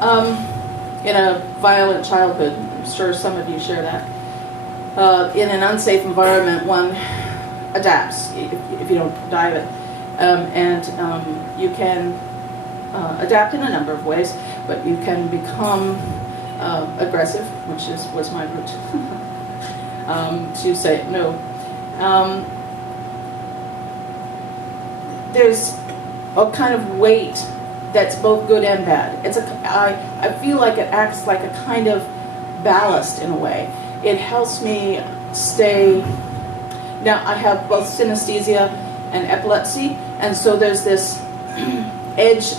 in a violent childhood. I'm sure some of you share that. In an unsafe environment, one adapts if you don't die of it. You can adapt in a number of ways, but you can become aggressive, which was my route to say no. There's a kind of weight that's both good and bad. I feel like it acts like a kind of ballast in a way. It helps me stay. Now I have both synesthesia and epilepsy, and so there's this edge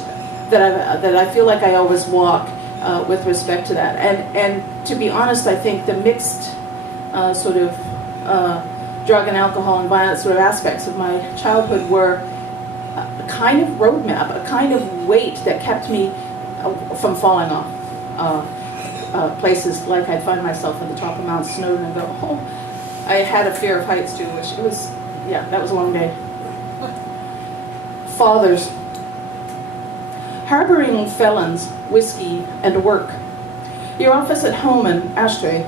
that I feel like I always walk with respect to that. And to be honest, I think the mixed sort of drug and alcohol and violence sort of aspects of my childhood were a kind of roadmap, a kind of weight that kept me from falling off places like I'd find myself at the top of Mount Snowdon and go, oh, I had a fear of heights too, which it was, yeah, that was a long day. Fathers. Harboring felons, whiskey, and work. Your office at home and ashtray.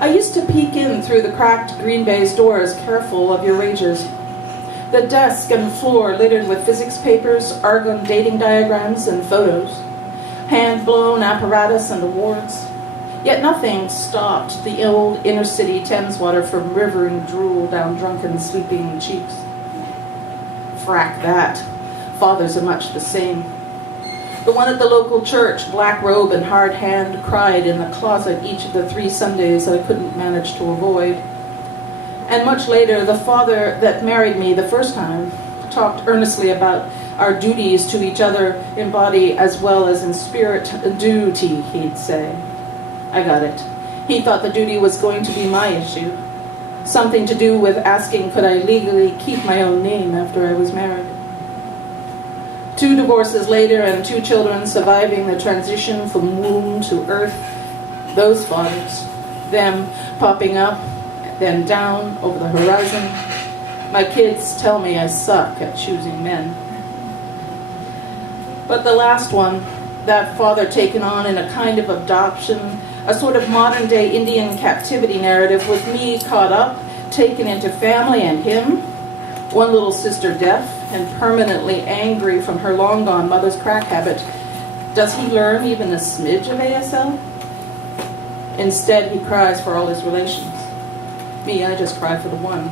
I used to peek in through the cracked green baize doors, careful of your rages. The desk and floor littered with physics papers, argon dating diagrams, and photos. Hand-blown apparatus and awards. Yet nothing stopped the old inner-city Thames water from rivering drool down drunken, sleeping cheeks. Frack that. Fathers are much the same. The one at the local church, black robe and hard hand, cried in the closet each of the 3 Sundays I couldn't manage to avoid. And much later, the father that married me the first time talked earnestly about our duties to each other in body as well as in spirit. Duty, he'd say. I got it. He thought the duty was going to be my issue. Something to do with asking could I legally keep my own name after I was married. 2 divorces later and 2 children surviving the transition from womb to earth. Those fathers, them popping up, then down over the horizon. My kids tell me I suck at choosing men. But the last one, that father taken on in a kind of adoption, a sort of modern-day Indian captivity narrative with me caught up, taken into family and him, one little sister deaf and permanently angry from her long-gone mother's crack habit. Does he learn even a smidge of ASL? Instead, he cries for all his relations. Me, I just cry for the one.